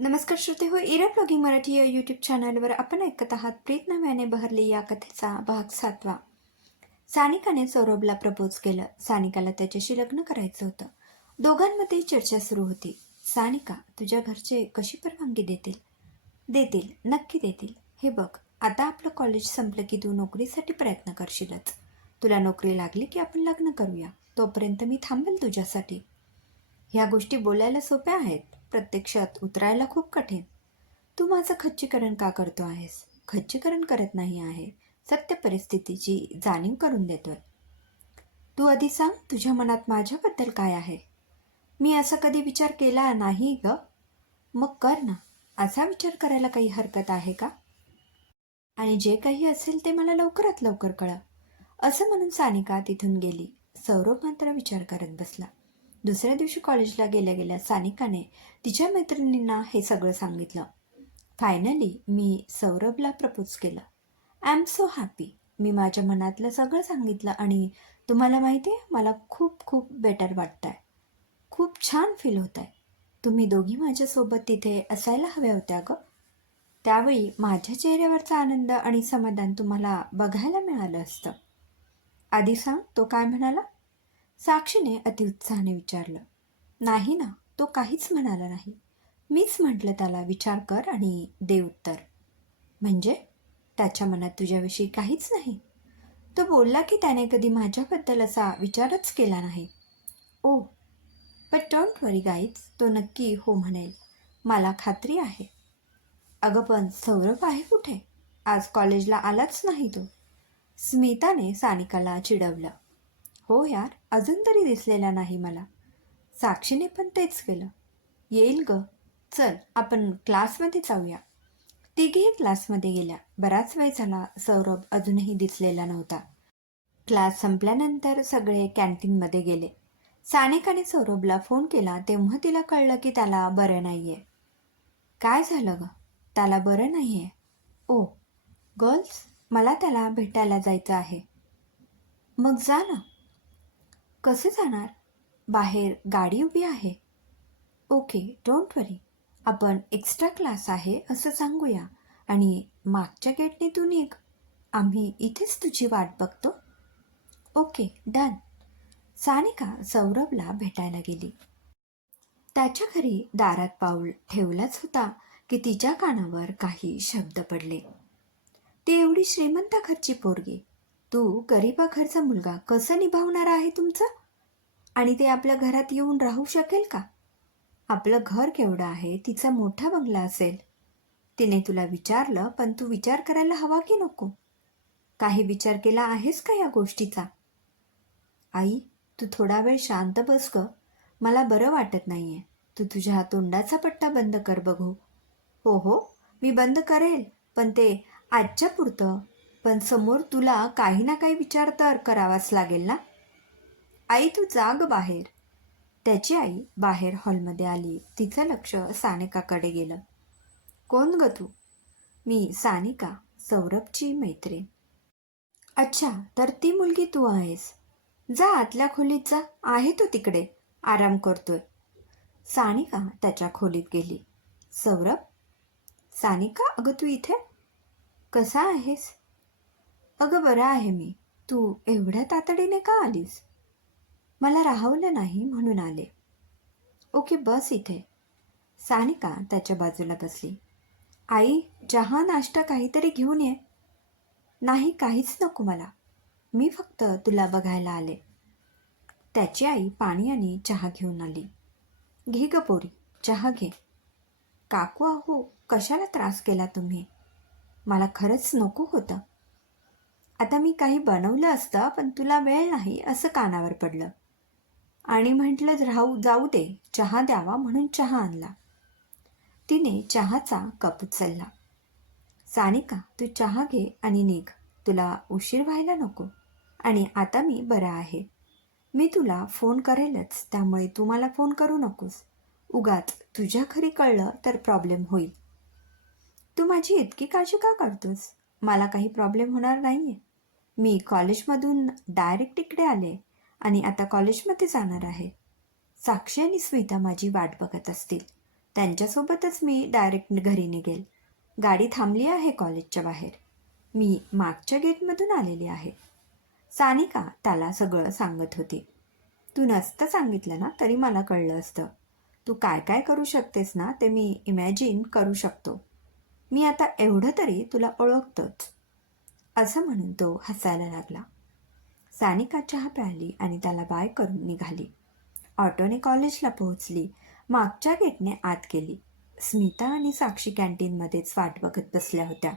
नमस्कार श्रोते हो इरा ब्लॉगिंग मराठी या यूट्यूब चॅनलवर आपण ऐकत आहात प्रीत नव्याने बहरली या कथेचा भाग सातवा. सानिकाने सौरभला प्रपोज केलं. सानिकाला त्याच्याशी लग्न करायचं होतं. दोघांमध्ये चर्चा सुरू होती. सानिका तुझ्या घरचे कशी परवानगी देतील? देतील नक्की देतील. हे बघ आता आपलं कॉलेज संपलं की तू नोकरीसाठी प्रयत्न करशीलच. तुला नोकरी लागली की आपण लग्न करूया. तोपर्यंत मी थांबेल तुझ्यासाठी. ह्या गोष्टी बोलायला सोप्या आहेत. प्रत्यक्षात उतरायला खूप कठीण. तू माझं खच्चीकरण का करतो आहेस? खच्चीकरण करत नाही आहे. सत्य परिस्थितीची जाणीव करून देतोय तू आधी सांग तुझ्या मनात माझ्याबद्दल काय आहे? मी असा कधी विचार केला नाही ग. मग कर ना. असा विचार करायला काही हरकत आहे का? आणि जे काही असेल ते मला लवकरात लवकर कळव. असं म्हणून सानिका तिथून गेली. सौरभ मात्र विचार करत बसला. दुसऱ्या दिवशी कॉलेजला गेल्या गेल्या सानिकाने तिच्या मैत्रिणींना हे सगळं सांगितलं. फायनली मी सौरभला प्रपोज केलं. आय एम सो हॅपी मी माझ्या मनातलं सगळं सांगितलं आणि तुम्हाला माहिती आहे मला खूप खूप बेटर वाटतं आहे खूप छान फील होत आहे तुम्ही दोघी माझ्यासोबत तिथे असायला हव्या होत्या ग. त्यावेळी माझ्या चेहऱ्यावरचा आनंद आणि समाधान तुम्हाला बघायला मिळालं असतं. आधी सांग तो काय म्हणाला? साक्षीने अतिउत्साहाने विचारलं नाही ना तो काहीच म्हणाला नाही. मीच म्हटलं त्याला विचार कर आणि दे उत्तर. म्हणजे? त्याच्या मनात तुझ्याविषयी काहीच नाही? तो बोलला की त्याने कधी माझ्याबद्दल असा विचारच केला नाही. Oh but don't worry guys तो नक्की हो म्हणेल. मला खात्री आहे. अगं पण सौरभ आहे कुठे? आज कॉलेजला आलाच नाही तो. स्मिताने सानिकाला चिडवलं. हो यार अजून तरी दिसलेला नाही मला. साक्षीने पण तेच केलं. येईल ग. चल आपण क्लासमध्ये जाऊया. तिघेही क्लासमध्ये गेल्या. बराच वेळ झाला सौरभ अजूनही दिसलेला नव्हता. क्लास संपल्यानंतर सगळे कॅन्टीनमध्ये गेले. सानिकाने सौरभला फोन केला तेव्हा तिला कळलं की त्याला बरं नाही आहे काय झालं ग? त्याला बरं नाही आहे ओ गर्ल्स मला त्याला भेटायला जायचं आहे. मग जा ना. कसे जाणार? बाहेर गाडी उभी आहे. Okay don't worry. आपण एक्स्ट्रा क्लास आहे असं सांगूया. आणि मागच्या गेटने तू निघ आम्ही इथेच तुझी वाट बघतो. Okay done. सानिका सौरभला भेटायला गेली. त्याच्या घरी दारात पाऊल ठेवलाच होता की तिच्या कानावर काही शब्द पडले. ती एवढी श्रीमंत घरची पोरगी. तू गरीबा घरचा मुलगा कसं निभावणार आहे तुमचं? आणि ते आपल्या घरात येऊन राहू शकेल का? आपलं घर केवढं आहे तिचा मोठा बंगला असेल. तिने तुला विचारलं पण तू विचार करायला हवा की नको? काही विचार केला आहेस का या गोष्टीचा? आई तू थोडा वेळ शांत बस ग. मला बरं वाटत नाहीये. तू तुझ्या तोंडाचा पट्टा बंद कर बघू. हो हो मी बंद करेल पण ते आजच्या पुरतं. पण समोर तुला काही ना काही विचार तर करावाच लागेल ना? आई तू जाग बाहेर. त्याची आई बाहेर हॉलमध्ये आली. तिचं लक्ष सानिकाकडे गेलं. कोण ग तू? मी सानिका सौरभची मैत्रीण. अच्छा तर ती मुलगी तू आहेस. जा आतल्या खोलीत जा. आहे तो तिकडे. आराम करतोय. सानिका त्याच्या खोलीत गेली. सौरभ? सानिका अगं तू इथे? कसा आहेस? अगं बरं आहे मी. तू एवढ्या तातडीने का आलीस? मला राहवलं नाही म्हणून आले. ओके बस इथे. सानिका त्याच्या बाजूला बसली. आई चहा नाश्ता काहीतरी घेऊन ये. नाही काहीच नको मला. मी फक्त तुला बघायला आले. त्याची आई पाणी आणि चहा घेऊन आली. घे ग पोरी चहा घे. काकू अहो कशाला त्रास केला तुम्ही? मला खरंच नको होतं. आता मी काही बनवलं असतं पण तुला वेळ नाही असं कानावर पडलं. आणि म्हटलं राहू जाऊ दे चहा द्यावा म्हणून चहा आणला. तिने चहाचा कप उचलला. सानिका तू चहा घे आणि निघ. तुला उशीर व्हायला नको. आणि आता मी बरा आहे. मी तुला फोन करेलच त्यामुळे तू मला फोन करू नकोस. उगाच तुझ्या घरी कळलं तर प्रॉब्लेम होईल. तू माझी इतकी काळजी का करतोस? मला काही प्रॉब्लेम होणार नाही आहे मी कॉलेजमधून डायरेक्ट इकडे आले आणि आता कॉलेजमध्ये जाणार आहे. साक्षी आणि स्मिता माझी वाट बघत असतील. त्यांच्यासोबतच मी डायरेक्ट घरी निघेल. गाडी थांबली आहे कॉलेजच्या बाहेर. मी मागच्या गेटमधून आलेली आहे. सानिका त्याला सगळं सांगत होती. तू नसतं सांगितलं ना तरी मला कळलं असतं. तू काय काय करू शकतेस ना ते मी इमॅजिन करू शकतो. मी आता एवढं तरी तुला ओळखतोच असं म्हणून तो हसायला लागला. सानिका चहा प्यायली आणि त्याला बाय करून निघाली. ऑटोने कॉलेजला पोहोचली. मागच्या गेटने आत गेली. स्मिता आणि साक्षी कॅन्टीनमध्येच वाट बघत बसल्या होत्या.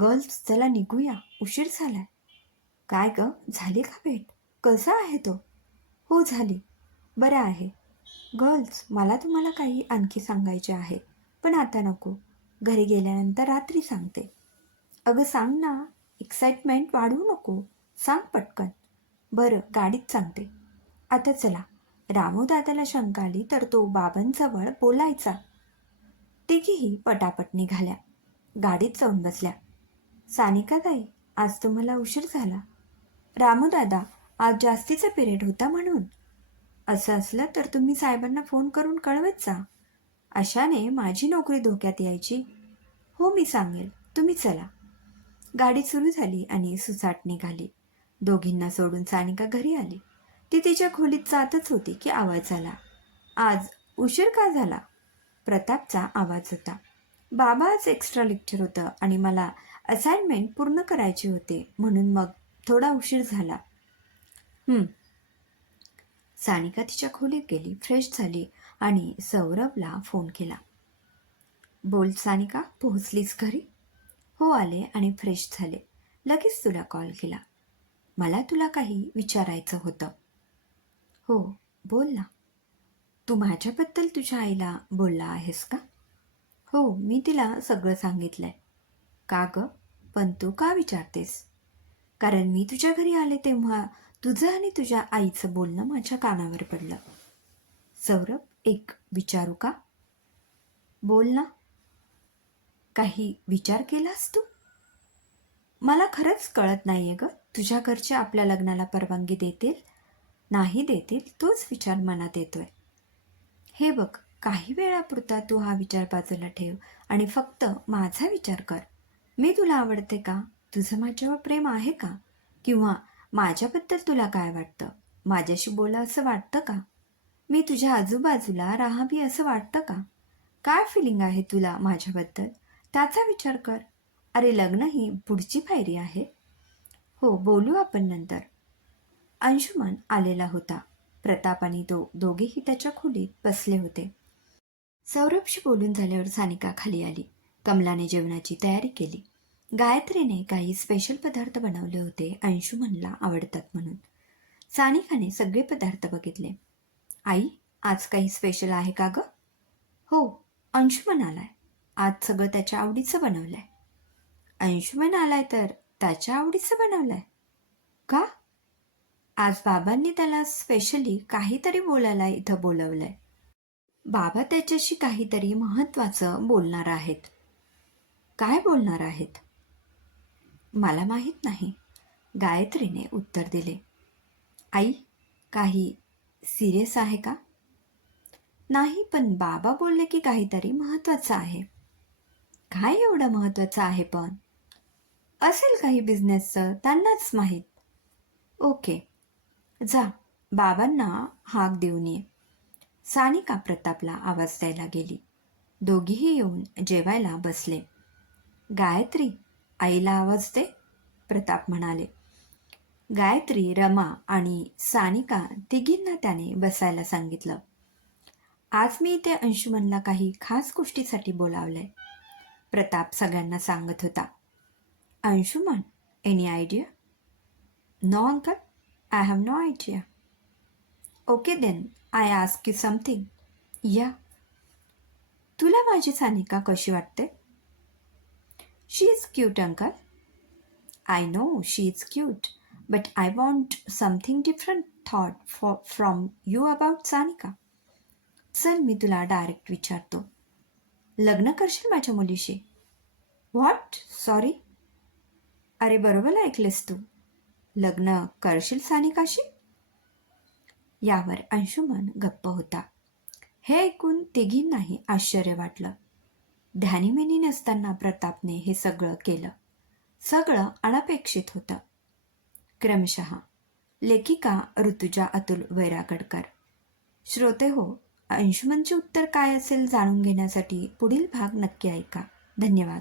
गर्ल्स चला निघूया. उशीर झालाय. काय ग? झाली का भेट? कसा आहे तो? हो झाली. बरं आहे. गर्ल्स मला तुम्हाला काही आणखी सांगायचे आहे. पण आता नको. घरी गेल्यानंतर रात्री सांगते. अगं सांग ना एक्साइटमेंट वाढवू नको. सांग पटकन. बरं गाडीत सांगते. आता चला. रामू दादाला शंका आली तर तो बाबांजवळ बोलायचा. तिघीही पटापट निघाल्या. गाडीत जाऊन बसल्या. सानिका ताई आज तुम्हाला उशीर झाला. रामू दादा आज जास्तीचा पिरियड होता म्हणून. असं असलं तर तुम्ही साहेबांना फोन करून कळवत जा. अशाने माझी नोकरी धोक्यात यायची. हो मी सांगेल. तुम्ही चला. गाडी सुरू झाली आणि सुसाट निघाली. दोघींना सोडून सानिका घरी आली. ती तिच्या खोलीत जातच होती की आवाज झाला आज उशीर का झाला? प्रतापचा आवाज होता. बाबा आज एक्स्ट्रा लेक्चर होतं आणि मला असाइनमेंट पूर्ण करायचे होते म्हणून मग थोडा उशीर झाला. सानिका तिच्या खोलीत गेली फ्रेश झाली. आणि सौरभला फोन केला. बोल सानिका पोहोचलीस घरी? हो आले आणि फ्रेश झाले. लगेच तुला कॉल केला. मला तुला काही विचारायचं होतं. हो बोल ना. तू माझ्याबद्दल तुझ्या आईला बोलला आहेस का? हो मी तिला सगळं सांगितलं आहे का ग? पण तू का विचारतेस? कारण मी तुझ्या घरी आले तेव्हा तुझं आणि तुझ्या आईचं बोलणं माझ्या कानावर पडलं. सौरभ एक विचारू का? बोल ना. काही विचार केलास तू? मला खरंच कळत नाही आहे ग. तुझ्या घरचे आपल्या लग्नाला परवानगी देतील? नाही देतील. तोच विचार मनात येतोय. हे बघ काही वेळापुरता तू हा विचार बाजूला ठेव आणि फक्त माझा विचार कर. मी तुला आवडते का? तुझं माझ्यावर प्रेम आहे का? किंवा माझ्याबद्दल तुला काय वाटतं? माझ्याशी बोला असं वाटतं का? मी तुझ्या आजूबाजूला राहावी असं वाटतं का? काय फिलिंग आहे तुला माझ्याबद्दल? त्याचा विचार कर. अरे लग्न ही पुढची पायरी आहे. हो बोलू आपण नंतर. अंशुमन आलेला होता. प्रताप आणि तो दोघेही त्याच्या खोलीत बसले होते. सौरभशी बोलून झाल्यावर सानिका खाली आली. कमलाने जेवणाची तयारी केली. गायत्रीने काही स्पेशल पदार्थ बनवले होते अंशुमनला आवडतात म्हणून. सानिकाने सगळे पदार्थ बघितले. आई आज काही स्पेशल आहे का ग? हो अंशुमन आलाय. आज सगळं त्याच्या आवडीचं बनवलंय. अंशुमन आलाय तर त्याच्या आवडीचं बनवलंय. का? आज बाबांनी त्याला स्पेशली काहीतरी बोलायला इथं बोलवलंय. बाबा त्याच्याशी काहीतरी महत्वाचं बोलणार आहेत. काय बोलणार आहेत? मला माहीत नाही. गायत्रीने उत्तर दिले. आई काही सिरियस आहे का? नाही पण बाबा बोलले की काहीतरी महत्वाचं आहे. काय एवढं महत्वाचं आहे पण? असेल काही बिझनेसचं त्यांनाच माहीत. ओके. जा बाबांना हाक देऊन ये. सानिका प्रतापला आवाज द्यायला गेली. दोघीही येऊन जेवायला बसले. गायत्री आईला आवाज दे प्रताप म्हणाले. गायत्री रमा आणि सानिका तिघींना त्याने बसायला सांगितलं. आज मी इथे अंशुमनला काही खास गोष्टीसाठी बोलावलंय. प्रताप सगळ्यांना सांगत होता. Anshuman any idea no uncle I have no idea okay then I ask you something या तुला माझी सानिका कशी वाटते? She is cute uncle I know she is cute but I want something different thought for from you about Sanika चल मी तुला direct विचारतो. लग्न करशील माझ्या मुलीशी? व्हॉट सॉरी अरे बरोबर ऐकलेस तू. लग्न करशील सानिकाशी? यावर अंशुमन गप्प होता. हे ऐकून तिघींनाही आश्चर्य वाटलं. ध्यानीमेनी नसताना प्रतापने हे सगळं केलं. सगळं अनपेक्षित होतं. क्रमशः लेखिका ऋतुजा अतुल वैरागडकर. श्रोते हो अंशुमनचे उत्तर काय असेल जाणून घेण्यासाठी पुढील भाग नक्की ऐका. धन्यवाद.